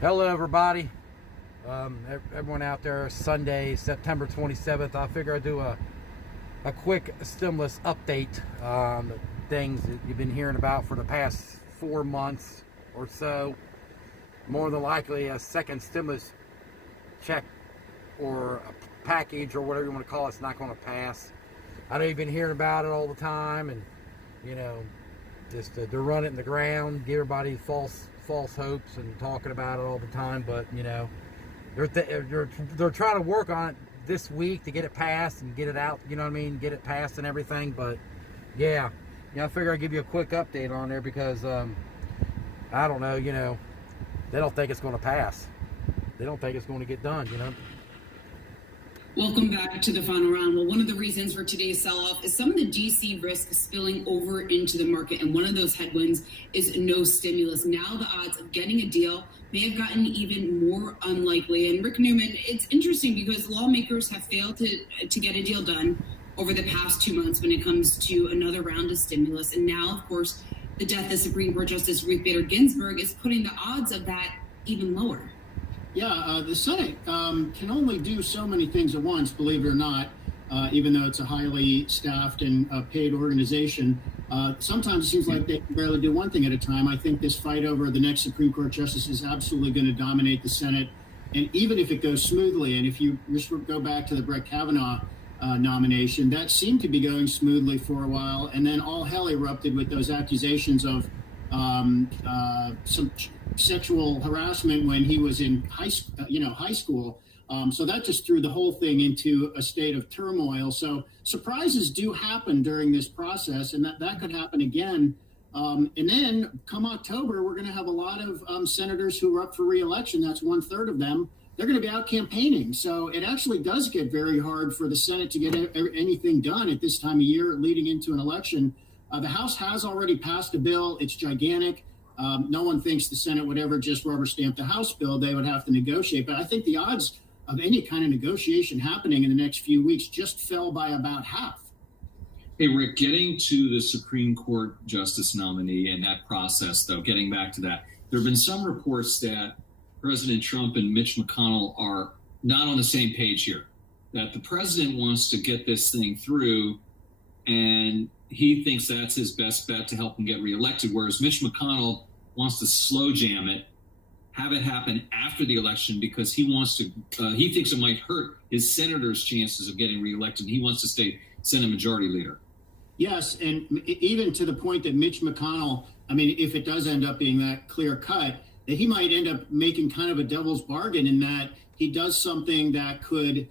Hello, everybody. Everyone out there, Sunday, September 27th. I figure I'd do a quick stimulus update on the things that you've been hearing about for the past 4 months or so. More than likely, a second stimulus check or a package or whatever you want to call it's not going to pass. I know you've been hearing about it all the time, and just to run it in the ground, give everybody false hopes and talking about it all the time. But they're trying to work on it this week to get it passed and get it out. You know what I mean? Get it passed and everything. But I figure I'd give you a quick update on there because I don't know. They don't think it's going to pass. They don't think it's going to get done. Welcome back to the final round. Well, one of the reasons for today's sell-off is some of the DC risk spilling over into the market, and one of those headwinds is no stimulus. Now the odds of getting a deal may have gotten even more unlikely. And Rick Newman, it's interesting because lawmakers have failed to get a deal done over the past 2 months when it comes to another round of stimulus. And now, of course, the death of Supreme Court Justice Ruth Bader Ginsburg is putting the odds of that even lower. Yeah, the Senate can only do so many things at once, believe it or not, even though it's a highly staffed and paid organization. Sometimes it seems like they can barely do one thing at a time. I think this fight over the next Supreme Court justice is absolutely going to dominate the Senate. And even if it goes smoothly, and if you just go back to the Brett Kavanaugh nomination, that seemed to be going smoothly for a while. And then all hell erupted with those accusations of some sexual harassment when he was in high school. So that just threw the whole thing into a state of turmoil. So surprises do happen during this process, and that could happen again. And then come October, we're going to have a lot of senators who are up for re-election. That's 1/3 of them. They're going to be out campaigning. So it actually does get very hard for the Senate to get anything done at this time of year leading into an election. The House has already passed a bill. It's gigantic. No one thinks the Senate would ever just rubber stamp the House bill. They would have to negotiate. But I think the odds of any kind of negotiation happening in the next few weeks just fell by about half. Hey, Rick, getting to the Supreme Court justice nominee and that process, though, getting back to that, there have been some reports that President Trump and Mitch McConnell are not on the same page here, that the president wants to get this thing through and he thinks that's his best bet to help him get reelected, whereas Mitch McConnell wants to slow jam it, have it happen after the election because he wants to. He thinks it might hurt his senators' chances of getting reelected. He wants to stay Senate Majority Leader. Yes, and even to the point that Mitch McConnell, if it does end up being that clear cut, that he might end up making kind of a devil's bargain in that he does something that could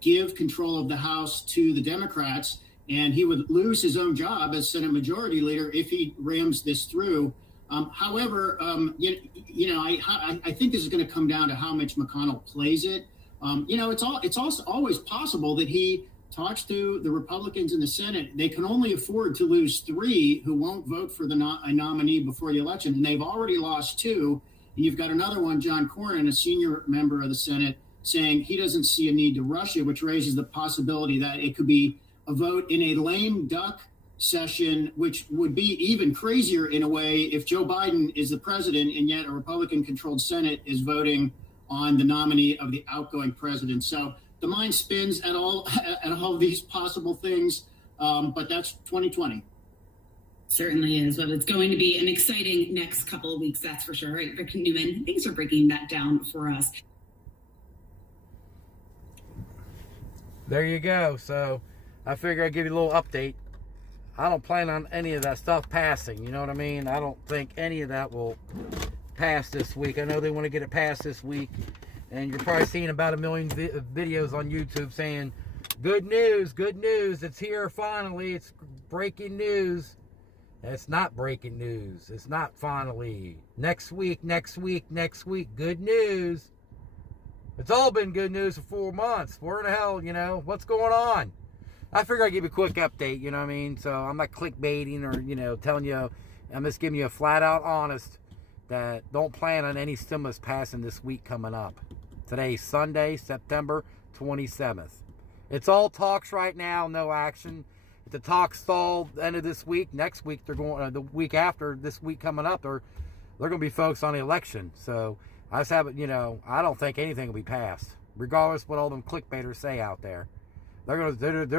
give control of the House to the Democrats. And he would lose his own job as Senate Majority Leader if he rams this through. However, I think this is going to come down to how Mitch McConnell plays it. It's also always possible that he talks to the Republicans in the Senate. They can only afford to lose 3 who won't vote for a nominee before the election, and they've already lost 2. And you've got another one, John Cornyn, a senior member of the Senate, saying he doesn't see a need to rush it, which raises the possibility that it could be a vote in a lame duck session, which would be even crazier in a way if Joe Biden is the president and yet a Republican-controlled Senate is voting on the nominee of the outgoing president. So the mind spins at all of these possible things, but that's 2020. Certainly is. Well, it's going to be an exciting next couple of weeks, that's for sure. Right, Rick Newman, thanks for breaking that down for us. There you go. So I figure I'd give you a little update. I don't plan on any of that stuff passing. You know what I mean? I don't think any of that will pass this week. I know they want to get it passed this week. And you're probably seeing about 1 million videos on YouTube saying, good news, it's here finally. It's breaking news. It's not breaking news. It's not finally. Next week. Good news. It's all been good news for 4 months. Where in the hell, what's going on? I figure I'd give you a quick update, you know what I mean? So I'm not clickbaiting or, telling you. I'm just giving you a flat out honest that don't plan on any stimulus passing this week coming up. Today's Sunday, September 27th. It's all talks right now, no action. If the talks stall the end of this week, next week they're going, the week after this week coming up, they're going to be focused on the election. So I just haven't, I don't think anything will be passed, regardless what all them clickbaiters say out there. They're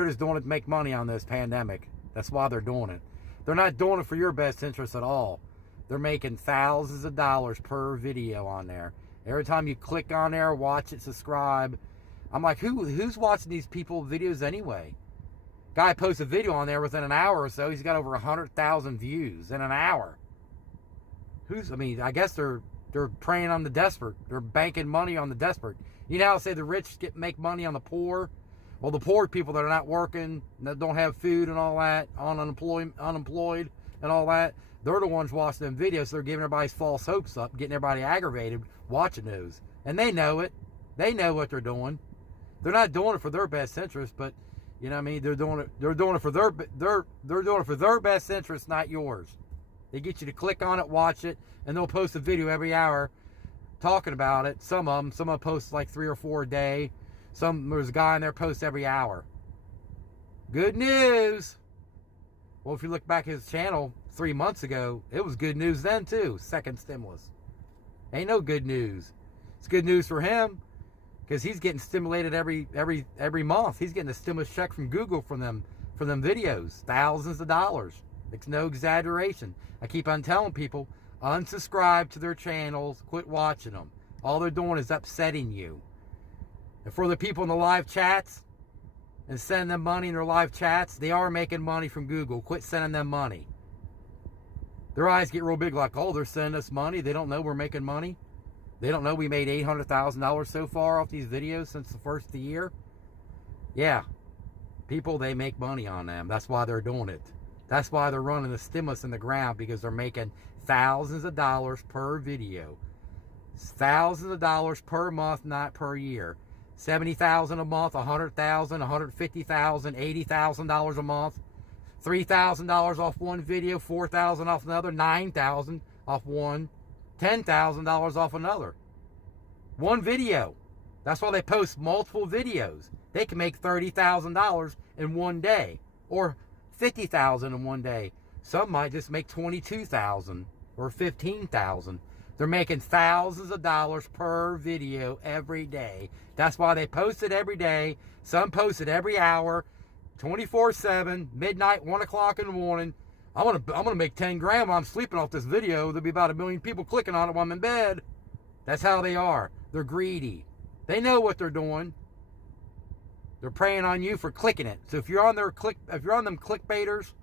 just doing it to make money on this pandemic. That's why they're doing it. They're not doing it for your best interest at all. They're making thousands of dollars per video on there. Every time you click on there, watch it, subscribe. I'm like, who's watching these people videos anyway? Guy posts a video on there within an hour or so. He's got over 100,000 views in an hour. I guess they're preying on the desperate. They're banking money on the desperate. You know how I say the rich make money on the poor? Well, the poor people that are not working, that don't have food and all that, unemployed and all that, they're the ones watching them videos. So they're giving everybody's false hopes up, getting everybody aggravated watching those. And they know it. They know what they're doing. They're not doing it for their best interest, but you know what I mean? They're doing it for their best interest, not yours. They get you to click on it, watch it, and they'll post a video every hour talking about it. Some of them post like 3 or 4 a day. There's a guy in there posts every hour. Good news. Well, if you look back at his channel 3 months ago, it was good news then too. Second stimulus. Ain't no good news. It's good news for him because he's getting stimulated every month. He's getting a stimulus check from Google from them videos, thousands of dollars. It's no exaggeration. I keep on telling people, unsubscribe to their channels, quit watching them. All they're doing is upsetting you. And for the people in the live chats and sending them money in their live chats, they are making money from Google. Quit sending them money. Their eyes get real big like, oh, they're sending us money. They don't know we're making money. They don't know we made $800,000 so far off these videos since the first of the year. Yeah. People, they make money on them. That's why they're doing it. That's why they're running the stimulus in the ground, because they're making thousands of dollars per video. Thousands of dollars per month, not per year. $70,000 a month, $100,000, $150,000, $80,000 a month. $3,000 off one video, $4,000 off another, $9,000 off one, $10,000 off another. One video. That's why they post multiple videos. They can make $30,000 in one day, or $50,000 in one day. Some might just make $22,000 or $15,000. They're making thousands of dollars per video every day. That's why they post it every day. Some post it every hour, 24/7, midnight, 1 o'clock in the morning. I'm gonna make 10 grand while I'm sleeping off this video. There'll be about 1 million people clicking on it while I'm in bed. That's how they are. They're greedy. They know what they're doing. They're preying on you for clicking it. So if you're on them clickbaiters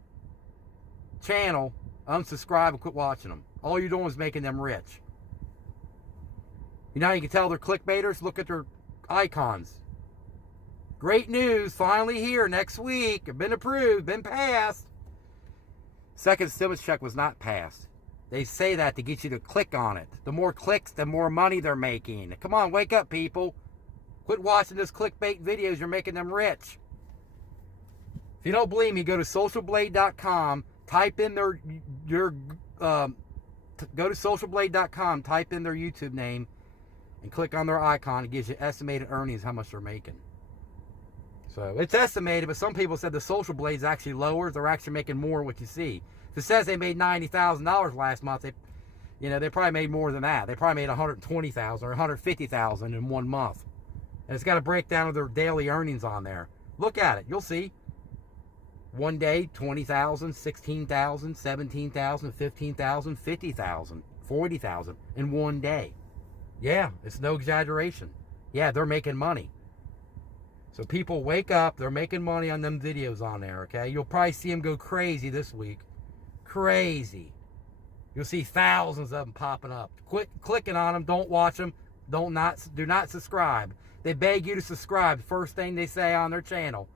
channel, unsubscribe and quit watching them. All you're doing is making them rich. You know how you can tell they're clickbaiters? Look at their icons. Great news, finally here next week. Been approved, been passed. Second stimulus check was not passed. They say that to get you to click on it. The more clicks, the more money they're making. Come on, wake up, people. Quit watching those clickbait videos. You're making them rich. If you don't believe me, go to socialblade.com. Type in go to socialblade.com. Type in their YouTube name and click on their icon. It gives you estimated earnings, how much they're making. So it's estimated, but some people said the Social Blade's actually lower. They're actually making more what you see. If it says they made $90,000 last month, they probably made more than that. They probably made $120,000 or $150,000 in 1 month. And it's got a breakdown of their daily earnings on there. Look at it. You'll see. One day, $20,000, $16,000, $17,000, $15,000, $50,000, $40,000 in one day. Yeah, it's no exaggeration. Yeah, they're making money. So people, wake up. They're making money on them videos on there, okay? You'll probably see them go crazy this week. Crazy. You'll see thousands of them popping up. Quit clicking on them. Don't watch them. Do not subscribe. They beg you to subscribe. First thing they say on their channel.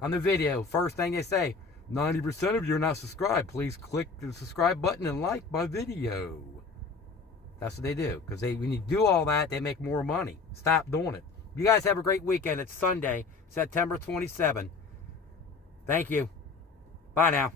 On the video, first thing they say, 90% of you are not subscribed. Please click the subscribe button and like my video. That's what they do. Because when you do all that, they make more money. Stop doing it. You guys have a great weekend. It's Sunday, September 27. Thank you. Bye now.